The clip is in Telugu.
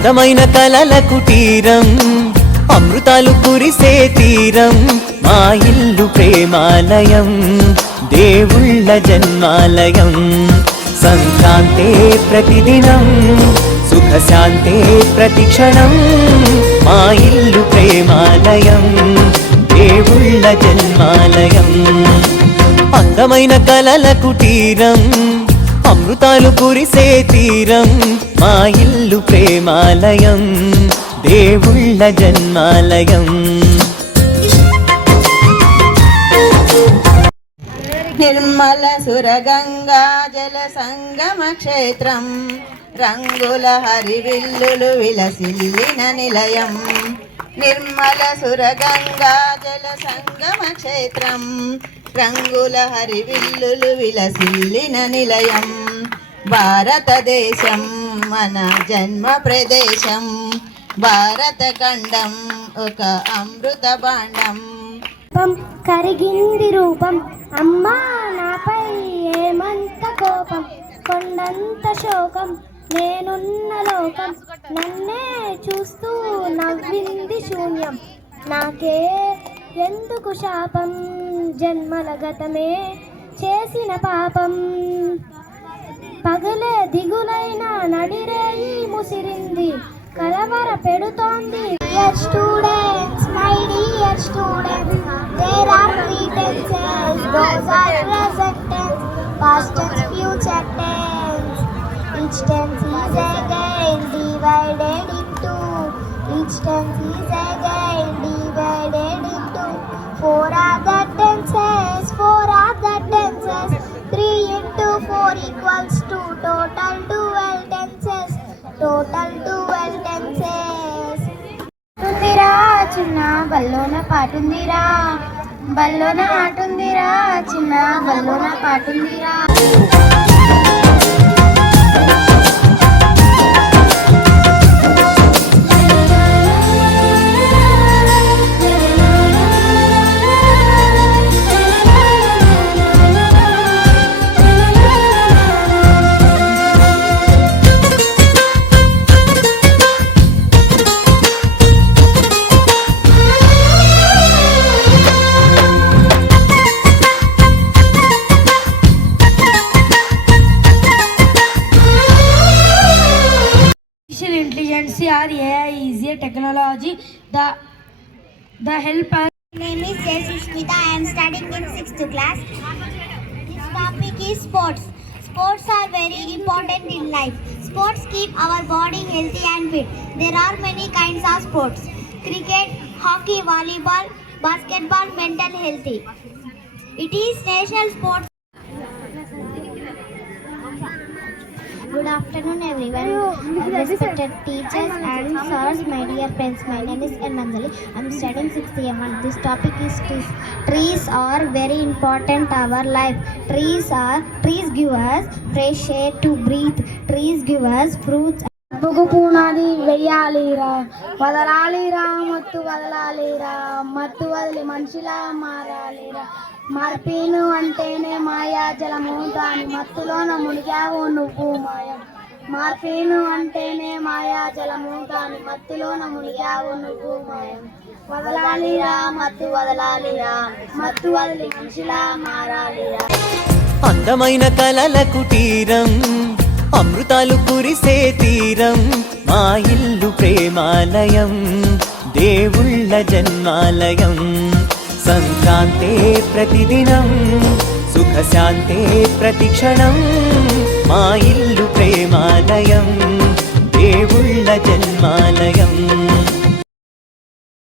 అందమైన కలల కుటీరం, అమృతాలు కురిసే తీరం, మా ఇల్లు ప్రేమాలయం, దేవుళ్ళ జన్మాలయం. సంక్రాంతే ప్రతిదినం, సుఖశాంతే ప్రతిక్షణం, మా ఇల్లు ప్రేమాలయం, దేవుళ్ళ జన్మాలయం. అందమైన కలల కుటీరం, అమృతాలు కురిసే తీరం, మా ఇల్లు ప్రేమాలయం, దేవుళ్ళ జన్మాలయం. నిర్మల సురగంగా జల సంగమ క్షేత్రం, రంగుల హరివిల్లులు విలసిల్లిన నిలయం. నిర్మల సురగంగా జల సంగమ క్షేత్రం, రంగుల హరివిల్లులు విలసిల్లిన నిలయం. భారతదేశం మన జన్మ ప్రదేశం, భారత ఖండం ఒక అమృత భాండం. కరిగింది రూపం, అమ్మా నాపై ఏమంత కోపం, కొండంత శోకం నేనున్న లోకం, నన్నే చూస్తూ నవ్వింది శూన్యం. నాకే ఎందుకు శాపం, జన్మల గతమే చేసిన పాపం. పగలే దిగులైన నడిరేయి ముసిరింది, కలవర పెడుతోంది. Dear students, my dear students, there are three tenses, those are present tense, past tense, future tense. Each tense is again divided into, each tense is again divided into. Four are the tenses, four are the tenses, 3 into 4 equals 2, total 12 tenses, total 12 tenses. తుందిరా చిన్న బల్లోన పాటుందిరా, బల్లోన ఆటుందిరా, చిన్న బల్లోన పాటుందిరా. Intelligence or AI is a technology the helper. My name is J. Sushmita. I am studying in 6th class. This topic is sports. Sports are very important in life. Sports keep our body healthy and fit. There are many kinds of sports: cricket, hockey, volleyball, basketball, mental healthy. It is national sports. Good afternoon everyone, respected teachers and sirs, my dear friends. My name is Nanjali. I am studying 6th A1. This topic is trees. Trees are very important our life. Trees give us fresh air to breathe. Trees give us fruits. బొగ్గు పునాది వెయ్యాలిరా, వదలాలిరా మత్తు వదలాలిరా, మత్తు వదిలి మనిషిలా మారాలిరా. మార్పేను అంటేనే మాయా జలము, దాని మత్తులోన మునిగావు నువ్వు మాయ. మార్పేను అంటేనే మాయా జలము, దాని మత్తులోన మునిగావు నువ్వు మాయ. వదలాలిరా మత్తు వదలాలిరా, మత్తు వదిలి మనిషిలా మారాలిరా. అందమైన కలల కుటీరం, అమృతాలు కురిసే తీరం, మా ఇల్లు ప్రేమాలయం, దేవుళ్ళ జన్మాలయం. సంక్రాంతే ప్రతిదినం, సుఖశాంతే ప్రతిక్షణం, మా ఇల్లు ప్రేమాలయం, దేవుళ్ళ జన్మాలయం.